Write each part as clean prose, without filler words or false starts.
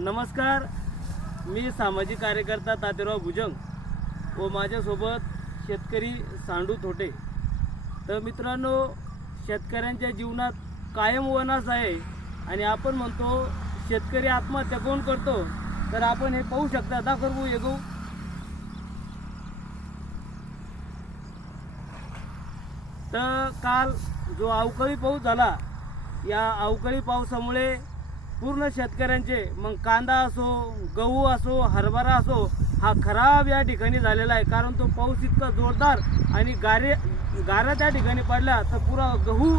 नमस्कार, मी सामाजिक कार्यकर्ता तातेराव भुजंग व माझ्यासोबत शेतकरी सांडू थोटे। तर मित्रांनो, शेतकऱ्यांच्या जीवनात कायम वनास आहे आणि आपण म्हणतो शेतकरी आत्महत्या कोण करतो, तर आपण हे पाहू शकता। दाखवू येगो तर काल जो अवकाळी पाऊस झाला, या अवकाळी पावसामुळे पूर्ण शेतकऱ्यांचे मग कांदा असो, गहू असो, हरभरा असो, हा खराब या ठिकाणी झालेला आहे। कारण तो पाऊस इतका जोरदार आणि गारा त्या ठिकाणी पडला तर पुरा गहू,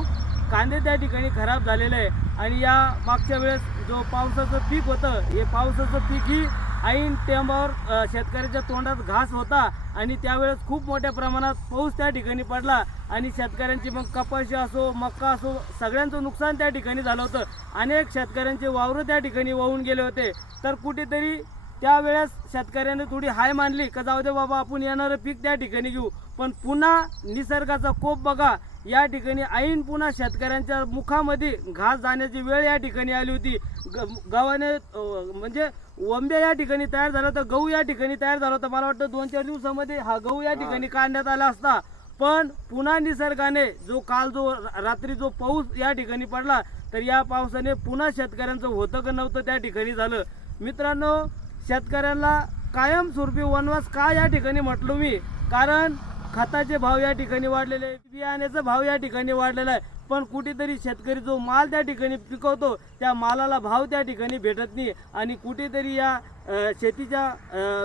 कांदे त्या ठिकाणी खराब झालेले आहे। आणि या मागच्या वेळेस जो पावसाचं पीक होतं, हे पावसाचं पीक ही ऐन टेंबावर शेतकऱ्याच्या तोंडात घास होता आणि त्यावेळेस खूप मोठ्या प्रमाणात पाऊस त्या ठिकाणी पडला आणि शेतकऱ्यांची मग कपाशी असो, मक्का असो, सगळ्यांचं नुकसान त्या ठिकाणी झालं होतं। अनेक शेतकऱ्यांचे वावर त्या ठिकाणी वाहून गेले होते। तर कुठेतरी त्यावेळेस शेतकऱ्यांनी थोडी हाय मानली का जाऊ दे बाबा, आपण येणारं पीक त्या ठिकाणी घेऊ। पण पुन्हा निसर्गाचा कोप बघा, या ठिकाणी ऐन पुन्हा शेतकऱ्यांच्या मुखामध्ये घास जाण्याची वेळ या ठिकाणी आली होती। गव्हाने म्हणजे वंब्या या ठिकाणी तयार झाला, तर गहू या ठिकाणी तयार झाला होता। मला वाटतं 2-4 दिवसामध्ये हा गहू या ठिकाणी काढण्यात आला असता। पण पुन्हा निसर्गाने जो रात्री जो पाऊस या ठिकाणी पडला, तर या पावसाने पुन्हा शेतकऱ्यांचं होतं का नव्हतं त्या ठिकाणी झालं। मित्रांनो, शेतकऱ्यांना कायमस्वरूपी वनवास का या ठिकाणी म्हटलो मी, कारण खताचे भाव या ठिकाणी वाढलेले आहे, बियाण्याचा भाव या ठिकाणी वाढलेला आहे। पण कुठेतरी शेतकरी जो माल त्या ठिकाणी पिकवतो, त्या मालाला भाव त्या ठिकाणी भेटत नाही आणि कुठेतरी या शेतीच्या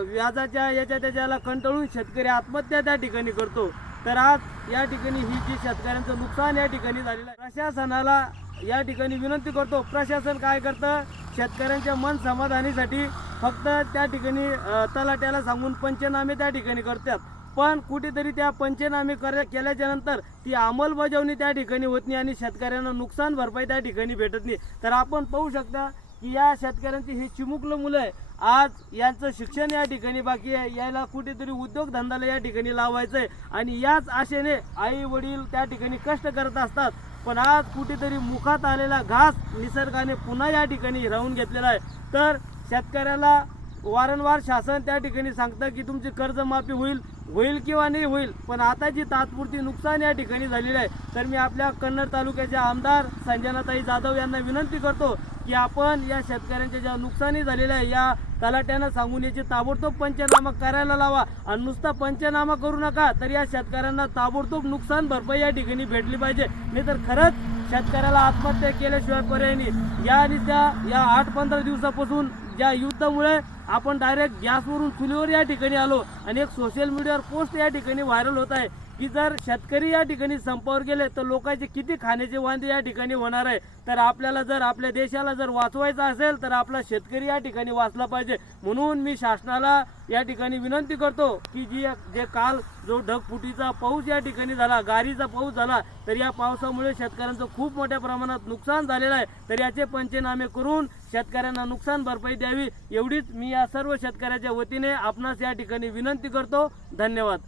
व्याजाच्या याच्या त्याच्याला कंटाळून शेतकरी आत्महत्या त्या ठिकाणी करतो। तर आज या ठिकाणी ही जी शेतकऱ्यांचं नुकसान या ठिकाणी झालेलं आहे, प्रशासनाला या ठिकाणी विनंती करतो। प्रशासन काय करतं, शेतकऱ्यांच्या मन समाधानीसाठी फक्त त्या ठिकाणी तलाट्याला सांगून पंचनामे त्या ठिकाणी करतात। पण कुठेतरी त्या पंचनामे केल्याच्या नंतर ती अंमलबजावणी त्या ठिकाणी होत नाही आणि शेतकऱ्यांना नुकसान भरपाई त्या ठिकाणी भेटत नाही। तर आपण पाहू शकता की या शेतकऱ्यांची ही चिमुकलं मुलं आहे, आज यांचं शिक्षण या ठिकाणी बाकी आहे, याला कुठेतरी उद्योगधंद्याला या ठिकाणी लावायचं आहे आणि याच आशेने आई वडील त्या ठिकाणी कष्ट करत असतात। पण आज कुठेतरी मुखात आलेला घास निसर्गाने पुन्हा या ठिकाणी राहून घेतलेला आहे। तर शेतकऱ्याला वारंवार शासन त्या ठिकाणी सांगतं की तुमची कर्जमाफी होईल किंवा नाही होईल, पण आता जी तात्पुरती नुकसान या ठिकाणी झालेलं आहे, तर मी आपल्या कन्नड तालुक्याचे आमदार संजनाताई जाधव यांना विनंती करतो की आपण या शेतकऱ्यांच्या ज्या नुकसानी झालेल्या आहे, या तलाट्यानं सांगून याची ताबडतोब पंचनामा करायला लावा आणि नुसता पंचनामा करू नका, तर या शेतकऱ्यांना ताबडतोब नुकसान भरपाई या ठिकाणी भेटली पाहिजे। नाही तर खरंच शेतकऱ्याला आत्महत्या केल्याशिवाय पर्याय नाही। या 8-15 दिवसापासून ज्या युद्धामुळे आपण डायरेक्ट गॅसवरून चुलीवर या ठिकाणी आलो आणि एक सोशल मीडियावर पोस्ट या ठिकाणी व्हायरल होत आहे की जर शेतकरी या ठिकाणी संपावर गेले तर लोकांचे किती खाण्याचे वांदे या ठिकाणी होणार आहे। तर आपल्याला जर आपल्या देशाला जर वाचवायचं असेल तर आपला शेतकरी या ठिकाणी वाचला पाहिजे। म्हणून मी शासनाला या ठिकाणी विनंती करतो की जे काल जो ढगफुटीचा पाऊस या ठिकाणी झाला, गारीचा पाऊस झाला, तर या पावसामुळे शेतकऱ्यांचं खूप मोठ्या प्रमाणात नुकसान झालेलं आहे। तर याचे पंचनामे करून शेतकऱ्यांना नुकसान भरपाई द्यावी, एवढीच मी या सर्व शेतकऱ्याच्या वतीने आपणास या ठिकाणी विनंती करतो। धन्यवाद।